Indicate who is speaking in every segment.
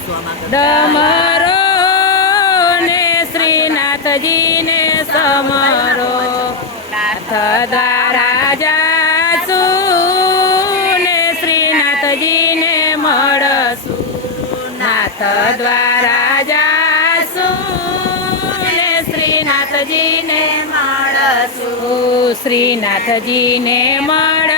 Speaker 1: ડમરો ને શ્રીનાથજીને સમરો નાથ દ્વારા ને શ્રીનાથજીને મળશું નાથ દ્વારા જાશું ને શ્રીનાથજીને મળશું શ્રીનાથજીને મળશું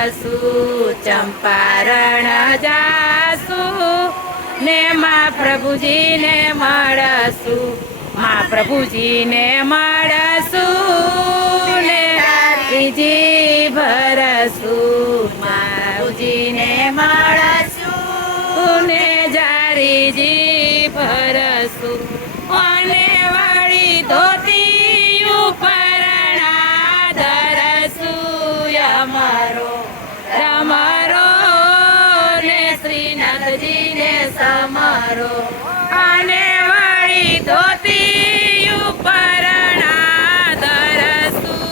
Speaker 1: ચંપારણ જાસુ. ને મા પ્રભુજીને મળશું મા પ્રભુજીને મળશું ને ત્રીજી ભરશું મા પ્રભુજીને મળશું ને જારીજી ભરશું અને વળી ધોતી પરણા ધરશું અમારો સમરો અને વળી ધોતી ધરશું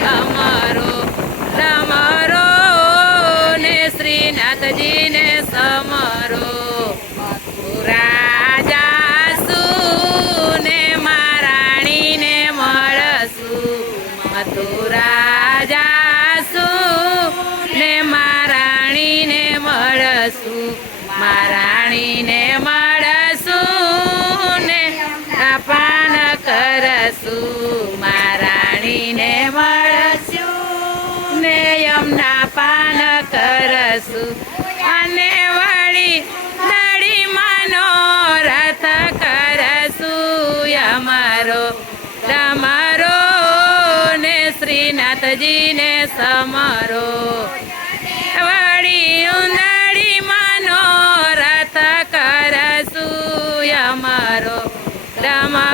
Speaker 1: તમારો રમરો ને શ્રીનાથજીને સમરો. રાજાસુ ને મહારાણીને મળશું મથુરા ને મહારાણીને મળશું મહારાણીને મળશું. ને યમના પાન કરશું. અને વળી તમારો ને શ્રીનાથજીને સમરો. વળી ઉંદડી મનોરથ કરશું. અમારો તમારો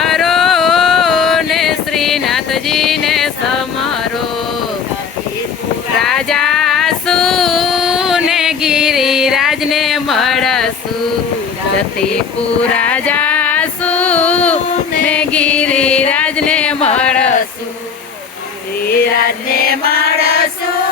Speaker 1: રાજાસુ ને ગિરિરાજને મળશું. સતીપુરા જાશું ને ગિરિરાજને મળશું. ગિરિરાજને મળશું.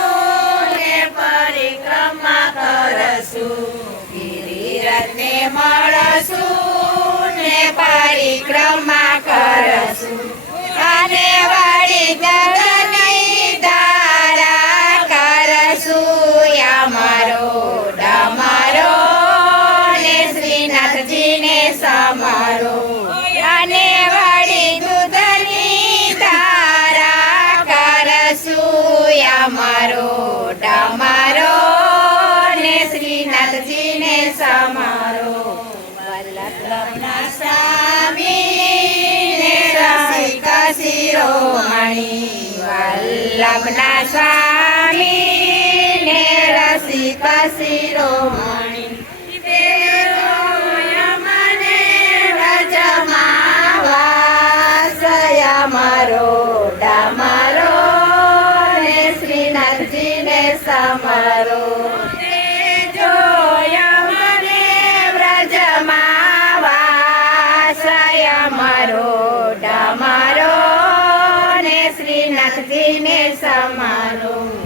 Speaker 1: અમારો ડમરો ને શ્રીનાથજીને સમારો. વલ્લભના સ્વામી ને રસિક શિરોમણી વલ્લભના સ્વામી ને રસિકા શિરોમણી ડામારો ને શ્રીનાથજીને સમારો